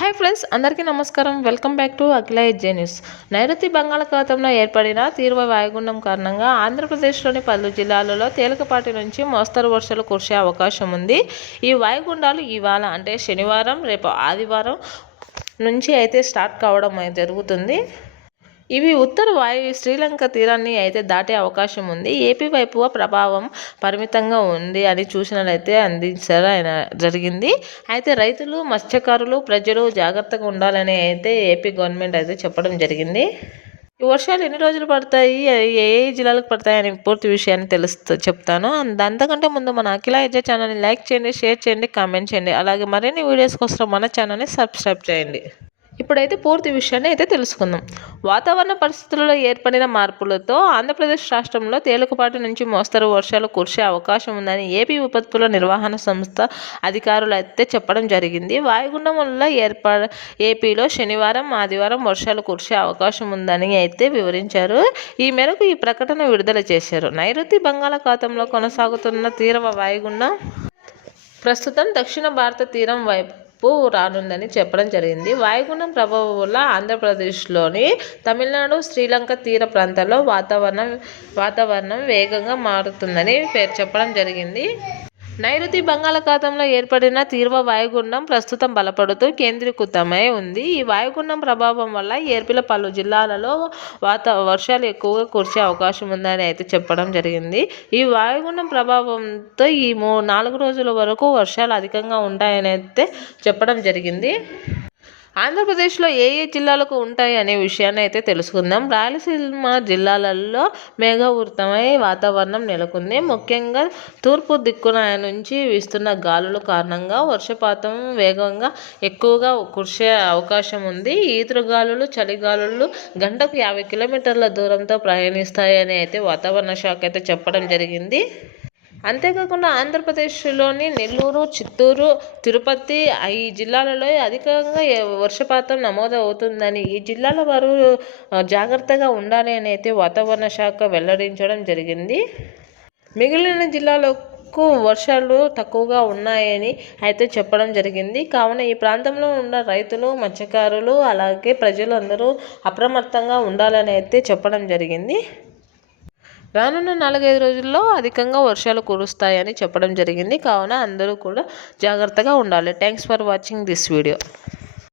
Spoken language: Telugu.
హాయ్ ఫ్రెండ్స్, అందరికీ నమస్కారం. Welcome back to Akhila edge news. నైరుతి బంగాళాఖాతంలో ఏర్పడిన తీవ్ర వాయుగుండం కారణంగా ఆంధ్రప్రదేశ్లోని పలు జిల్లాలలో తేలికపాటి నుంచి మోస్తరు వర్షాలు కురిసే అవకాశం ఉంది. ఈ వాయుగుండాలు ఇవాళ అంటే శనివారం, రేపు ఆదివారం నుంచి అయితే స్టార్ట్ కావడం జరుగుతుంది. ఇవి ఉత్తర వాయు శ్రీలంక తీరాన్ని అయితే దాటే అవకాశం ఉంది. ఏపీ వైపు ప్రభావం పరిమితంగా ఉంది అని సూచనలైతే అందించడం జరిగింది. అయితే రైతులు, మత్స్యకారులు, ప్రజలు జాగ్రత్తగా ఉండాలని అయితే ఏపీ గవర్నమెంట్ అయితే చెప్పడం జరిగింది. ఈ వర్షాలు ఎన్ని రోజులు పడతాయి, ఏ జిల్లాలకు పడతాయి అనే పూర్తి విషయాన్ని చెప్తాను. అంతకంటే ముందు మన అఖిల ఎడ్జే ఛానల్ని లైక్ చేయండి, షేర్ చేయండి, కామెంట్ చేయండి. అలాగే మరిన్ని వీడియోస్ కోసం మన ఛానల్ని సబ్స్క్రైబ్ చేయండి. ఇప్పుడైతే పూర్తి విషయాన్ని అయితే తెలుసుకుందాం. వాతావరణ పరిస్థితుల్లో ఏర్పడిన మార్పులతో ఆంధ్రప్రదేశ్ రాష్ట్రంలో తేలికపాటి నుంచి మోస్తరు వర్షాలు కురిసే అవకాశం ఉందని ఏపీ విపత్తుల నిర్వహణ సంస్థ అధికారులు అయితే చెప్పడం జరిగింది. వాయుగుండం వల్ల ఏపీలో శనివారం, ఆదివారం వర్షాలు కురిసే అవకాశం ఉందని అయితే వివరించారు. ఈ మేరకు ఈ ప్రకటన విడుదల చేశారు. నైరుతి బంగాళాఖాతంలో కొనసాగుతున్న తీవ్ర వాయుగుండం ప్రస్తుతం దక్షిణ భారత తీరం వైపు రానుందని చెప్పడం జరిగింది. వాయుగుండం ప్రభావం వల్ల ఆంధ్రప్రదేశ్లోని తమిళనాడు, శ్రీలంక తీర ప్రాంతాల్లో వాతావరణం వేగంగా మారుతుందని చెప్పడం జరిగింది. నైరుతి బంగాళాఖాతంలో ఏర్పడిన తీవ్ర వాయుగుండం ప్రస్తుతం బలపడుతూ కేంద్రీకృతమై ఉంది. ఈ వాయుగుండం ప్రభావం వల్ల ఏపీలో పలు జిల్లాలలో వర్షాలు ఎక్కువగా కురిసే అవకాశం ఉందని అయితే చెప్పడం జరిగింది. ఈ వాయుగుండం ప్రభావంతో ఈ 4 రోజుల వరకు వర్షాలు అధికంగా ఉంటాయని అయితే చెప్పడం జరిగింది. ఆంధ్రప్రదేశ్లో ఏ జిల్లాలకు ఉంటాయి అనే విషయాన్ని అయితే తెలుసుకుందాం. రాయలసీమ జిల్లాలలో మేఘావృతమై వాతావరణం నెలకొంది. ముఖ్యంగా తూర్పు దిక్కున నుంచి వీస్తున్న గాలుల కారణంగా వర్షపాతం వేగంగా ఎక్కువగా కురిసే అవకాశం ఉంది. ఈదురుగాలులు, చలిగాలులు గంటకు 50 కిలోమీటర్ల దూరంతో ప్రయాణిస్తాయని అయితే వాతావరణ శాఖ అయితే చెప్పడం జరిగింది. అంతేకాకుండా ఆంధ్రప్రదేశ్లోని నెల్లూరు, చిత్తూరు, తిరుపతి ఈ జిల్లాలలో అధికంగా వర్షపాతం నమోదు అవుతుందని, ఈ జిల్లాల వారు జాగ్రత్తగా ఉండాలి అని అయితే వాతావరణ శాఖ వెల్లడించడం జరిగింది. మిగిలిన జిల్లాలకు వర్షాలు తక్కువగా ఉన్నాయని అయితే చెప్పడం జరిగింది. కావున ఈ ప్రాంతంలో ఉన్న రైతులు, మత్స్యకారులు అలాగే ప్రజలు అందరూ అప్రమత్తంగా ఉండాలని అయితే చెప్పడం జరిగింది. రానున్న 4-5 రోజుల్లో అధికంగా వర్షాలు కురుస్తాయని చెప్పడం జరిగింది. కావున అందరూ కూడా జాగ్రత్తగా ఉండాలి. Thanks for watching this video.